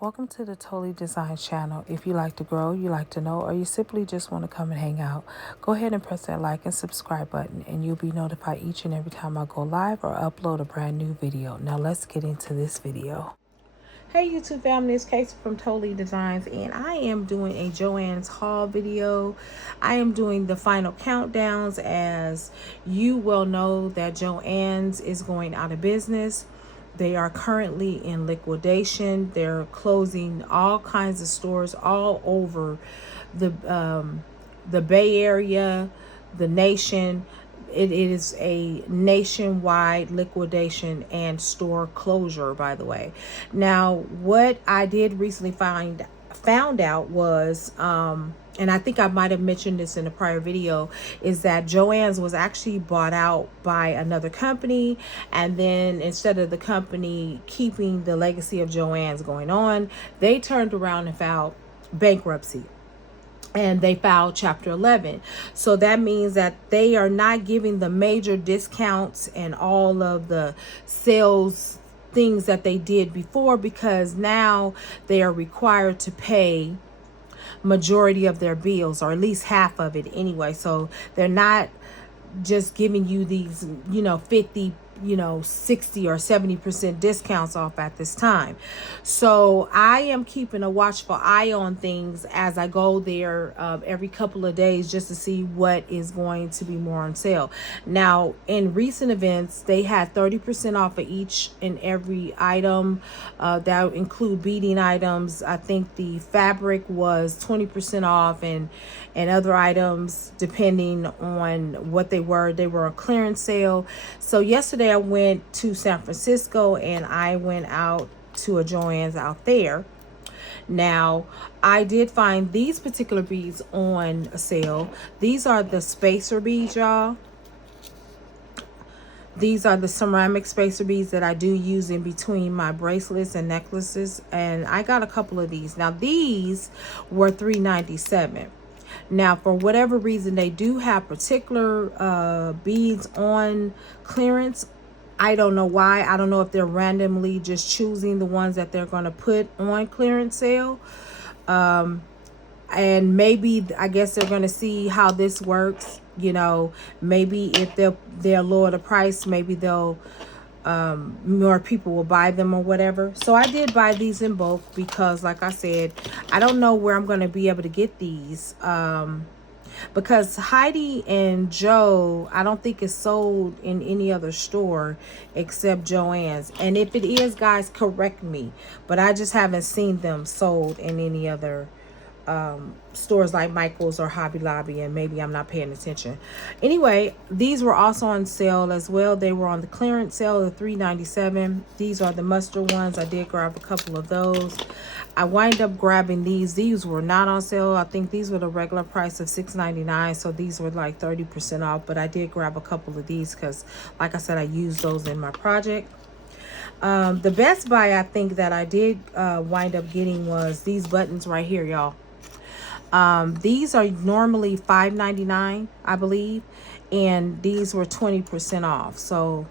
Welcome to the Totally Design channel. If you like to grow, you like to know, or you simply just want to come and hang out, go ahead and press that like and subscribe button and you'll be notified each and every time I go live or upload a brand new video. Now let's get into this video. Hey YouTube family, it's Casey from Totally Designs and I am doing a Joann's haul video. I am doing the final countdowns, as you well know that Joann's is going out of business. They are currently in liquidation. They're closing all kinds of stores all over the Bay Area, the nation. It is a nationwide liquidation and store closure, by the way. Now, what I did recently found out was, and I think I might have mentioned this in a prior video, is that Joann's was actually bought out by another company, and then instead of the company keeping the legacy of Joann's going on, they turned around and filed bankruptcy. And they filed Chapter 11. So that means that they are not giving the major discounts and all of the sales things that they did before, because now they are required to pay majority of their bills, or at least half of it anyway. So they're not just giving you these 50, 60 or 70% discounts off at this time. So I am keeping a watchful eye on things as I go there every couple of days, just to see what is going to be more on sale. Now, in recent events, they had 30% off of each and every item. That would include beading items. I think the fabric was 20% off, and other items depending on what they were on clearance sale. So yesterday I went to San Francisco and I went out to a Joann's out there. Now, I did find these particular beads on sale. These are the spacer beads, y'all. These are the ceramic spacer beads that I do use in between my bracelets and necklaces, and I got a couple of these. Now, these were $3.97. Now, for whatever reason, they do have particular beads on clearance. I don't know why. I don't know if they're randomly just choosing the ones that they're going to put on clearance sale. And maybe, I guess they're going to see how this works. Maybe if they'll lower the price, maybe they'll more people will buy them or whatever. So I did buy these in bulk because, like I said, I don't know where I'm going to be able to get these, because Heidi and Joe, I don't think it's sold in any other store except Joann's. And if it is, guys, correct me, but I just haven't seen them sold in any other stores like Michael's or Hobby Lobby, and maybe I'm not paying attention. Anyway, these were also on sale as well. They were on the clearance sale of $3.97. These are the mustard ones. I did grab a couple of those. I wind up grabbing these. These were not on sale. I think these were the regular price of $6.99. So these were like 30% off, but I did grab a couple of these because, like I said, I used those in my project. The best buy I think that I did wind up getting was these buttons right here, y'all. These are normally $5.99, I believe, and these were 20% off. So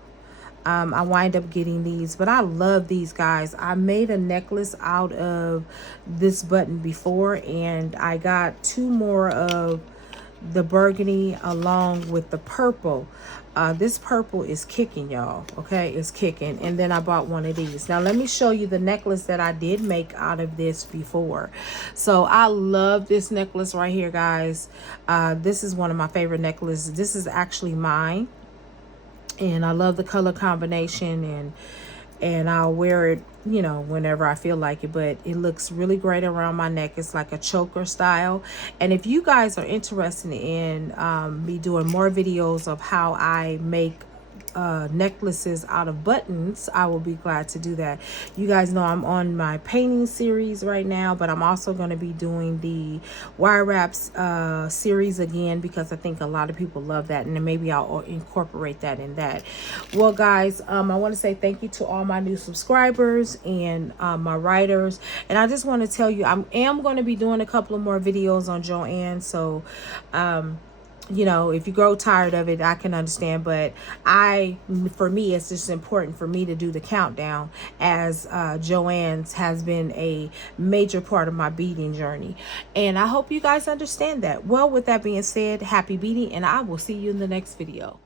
I wind up getting these, but I love these, guys. I made a necklace out of this button before, and I got two more of the burgundy along with the purple. This purple is kicking, y'all. Okay, it's kicking. And then I bought one of these. Now let me show you the necklace that I did make out of this before. So I love this necklace right here, guys. This is one of my favorite necklaces. This is actually mine, and I love the color combination, and I'll wear it, whenever I feel like it. But it looks really great around my neck. It's like a choker style. And if you guys are interested in me doing more videos of how I make necklaces out of buttons, I will be glad to do that. You guys know I'm on my painting series right now, but I'm also going to be doing the wire wraps series again, because I think a lot of people love that, and then maybe I'll incorporate that in that. Well, guys, I want to say thank you to all my new subscribers and my writers, and I just want to tell you I am going to be doing a couple of more videos on Joann. So you know, if you grow tired of it, I can understand. But for me, it's just important for me to do the countdown, as Joann's has been a major part of my beading journey. And I hope you guys understand that. Well, with that being said, happy beading, and I will see you in the next video.